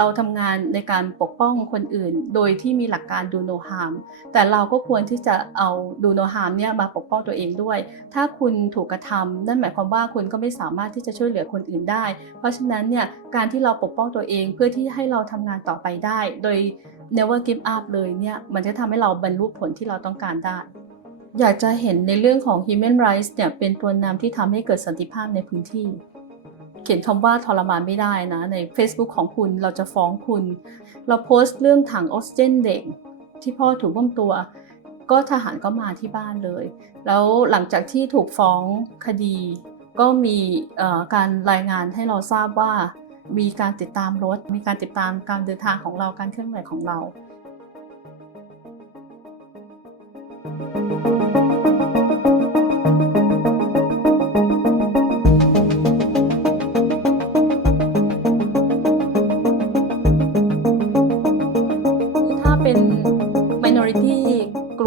เราทำงานในการปกป้องคนอื่น โดยที่มีหลักการดูโนฮามแต่เราก็ควรที่จะเอาดูโนฮามเนี่ยมาปกป้องตัวเองด้วย ถ้าคุณถูกกระทำนั่นหมายความว่าคุณก็ไม่สามารถที่จะช่วยเหลือคนอื่นได้ เพราะฉะนั้นเนี่ยการที่เราปกป้องตัวเองเพื่อที่ให้เราทำงานต่อไปได้ โดย never give up เลยเนี่ยมันจะทำให้เราบรรลุผลที่เราต้องการได้อยากจะเห็นในเรื่องของ human rights เนี่ยเป็นตัวนำที่ทำให้เกิดสันติภาพในพื้นที่ เขียนคำว่าทรมานไม่ได้นะ ใน Facebook ของคุณเราจะฟ้องคุณ เราโพสต์เรื่องถังออกซิเจนเด็ก ที่พ่อถูกบ้มตัว ก็ทหารก็มาที่บ้านเลย แล้วหลังจากที่ถูกฟ้องคดี ก็มีการรายงานให้เราทราบว่า มีการติดตามรถ มีการติดตามการเดินทางของเราการเคลื่อนไหวของเรา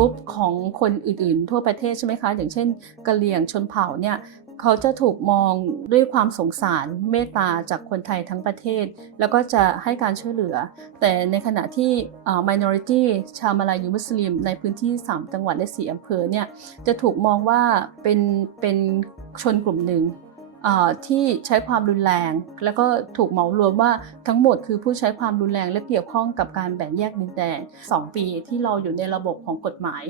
group ของคนอื่นๆ ทั่วประเทศใช่ไหมคะ อย่างเช่นกะเหรี่ยงชนเผ่าเนี่ยเขาจะถูกมองด้วยความสงสารเมตตาจากคนไทยทั้งประเทศ แล้วก็จะให้การช่วยเหลือ แต่ในขณะที่เอ่อ minority ชาวมาลายูมุสลิม ในพื้นที่ 3 จังหวัดและ 4อำเภอเนี่ยจะถูกมองว่าเป็นเป็นชนกลุ่มหนึ่ง ที่ใช้ความรุนแรง แล้วก็ถูกเหมารวมว่าทั้งหมดคือผู้ใช้ความรุนแรงและเกี่ยวข้องกับการแบ่งแยกดินแดน2 ปีที่เราอยู่ในระบบของกฎหมาย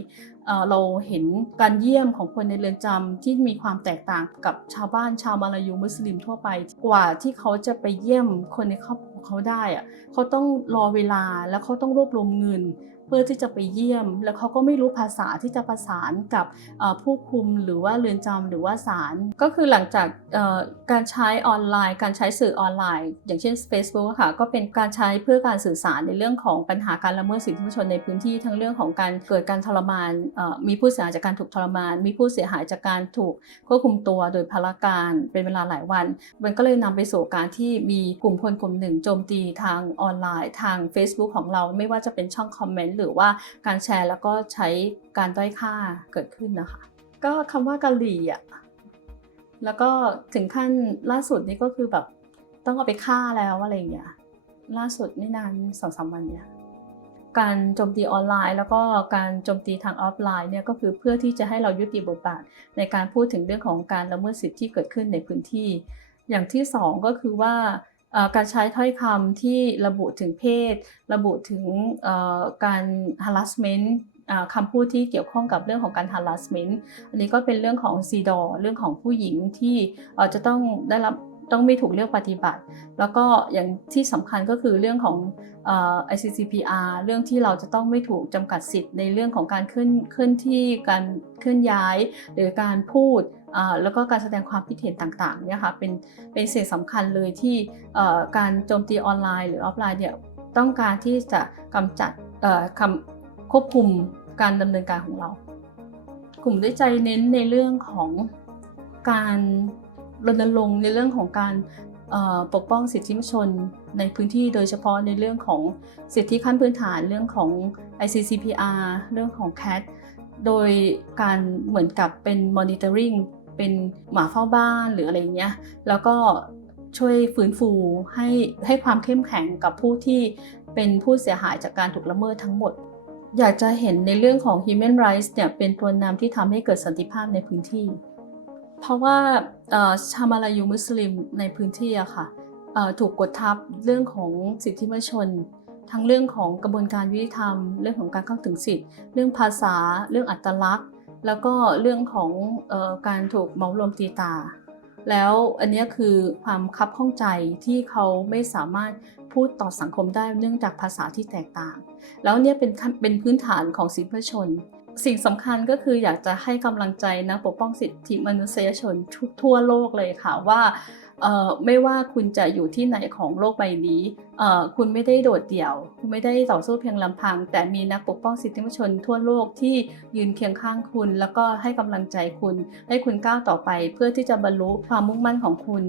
เราเห็นการเยี่ยมของคนในเรือนจำที่มีความแตกต่างกับชาวบ้านชาวมาลายูมุสลิมทั่วไป กว่าที่เขาจะไปเยี่ยมคนในครอบครัวเขาได้อะเขาต้องรอเวลาแล้วเขาต้องรวบรวมเงินเพื่อที่จะไปเยี่ยม แล้วเขาก็ไม่รู้ภาษาที่จะประสานกับผู้คุมหรือว่าเรือนจำหรือว่าศาลก็คือหลังจากการใช้ออนไลน์ การใช้สื่อออนไลน์ อย่างเช่น Facebook ค่ะก็เป็นการใช้เพื่อการสื่อสารในเรื่องของปัญหาการละเมิดสิทธิมนุษยชนในพื้นที่ทั้งเรื่องของการเกิดการทรมานมีผู้เสียหายจากการถูกทรมาน มีผู้เสียหายจากการถูกควบคุมตัวโดยพลการเป็นเวลาหลายวัน มันก็เลยนำไปสู่การที่มีกลุ่มคนกลุ่มหนึ่งโจมตีทางออนไลน์ ทาง Facebook ของเราไม่ว่าจะเป็นช่องคอมเมนต์หรือว่าการแชร์แล้วก็ใช้การด้อยค่าเกิดขึ้นนะคะ ก็คำว่ากะหรี่อะแล้วก็ถึงขั้นล่าสุดนี่ก็คือแบบต้องเอาไปฆ่าแล้วอะไรอย่างเงี้ยล่าสุดไม่นานสองสามวันเนี่ยการโจมตีออนไลน์ แล้วก็การโจมตีทางออฟไลน์เนี่ยก็คือเพื่อที่จะให้เรายุติบทบาท ในการพูดถึงเรื่องของการละเมิดสิทธิที่เกิดขึ้นในพื้นที่ อย่างที่สองก็คือว่า การใช้ถ้อยคำที่ระบุถึงเพศ ระบุถึงการ harassment คำพูดที่เกี่ยวข้องกับเรื่องของการ harassment อันนี้ก็เป็นเรื่องของ c d o เรื่องของผู้หญิงที่จะต้องได้รับต้องไม่ถูกเลือกปฏิบัติ แล้วก็อย่างที่สำคัญก็คือเรื่องของ ICCPR เรื่องที่เราจะต้องไม่ถูกจำกัดสิทธิ์ในเรื่องของการเคลื่อนเคลื่อนที่การเคลื่อนย้าย หรือการพูด แล้วก็การแสดงความคิดเห็นต่างๆเนี่ยค่ะเป็นเป็นสิ่งสำคัญเลยที่การโจมตีออนไลน์ หรือออฟไลน์เนี่ยต้องการที่จะกำจัดคำควบคุมการดำเนินการของเรา กลุ่มด้วยใจเน้นในเรื่องของการรณรงค์ในเรื่องของการปกป้องสิทธิมนชนในพื้นที่โดยเฉพาะในเรื่องของสิทธิขั้นพื้นฐานเรื่องของ ICCPR เรื่องของ CAT โดยการเหมือนกับเป็น monitoring เป็นหมาเฝ้าบ้านหรืออะไรเงี้ย แล้วก็ช่วยฟื้นฟูให้ให้ความเข้มแข็งกับผู้ที่เป็นผู้เสียหายจากการถูกละเมิดทั้งหมด อยากจะเห็นในเรื่องของ human rights เนี่ยเป็นตัวนำที่ทำให้เกิดสันติภาพในพื้นที่ เพราะว่าชาวมาลายูมุสลิมในพื้นที่อะค่ะถูกกดทับเรื่องของสิทธิมนชน ทั้งเรื่องของกระบวนการยุติธรรม เรื่องของการเข้าถึงสิทธิ์ เรื่องภาษา เรื่องอัตลักษณ์ แล้วก็เรื่องของออการถูกเมารวมตีตา แล้วอันนี้คือความคับข้องใจที่เขาไม่สามารถพูดต่อสังคมได้เนื่องจากภาษาที่แตกต่าง แล้วเนี่ยเป็นเป็นพื้นฐานของสิทธิชน สิ่งสำคัญก็คืออยากจะให้กำลังใจนะปกป้องสิทธิมนุษยชนทั่วโลกเลยค่ะว่า ไม่ว่าคุณจะอยู่ที่ไหนของโลกใบนี้คุณไม่ได้โดดเดี่ยว คุณไม่ได้ต่อสู้เพียงลำพัง แต่มีนักปกป้องสิทธิมนุษยชนทั่วโลกที่ยืนเคียงข้างคุณ แล้วก็ให้กำลังใจคุณ ให้คุณก้าวต่อไปเพื่อที่จะบรรลุความมุ่งมั่นของคุณ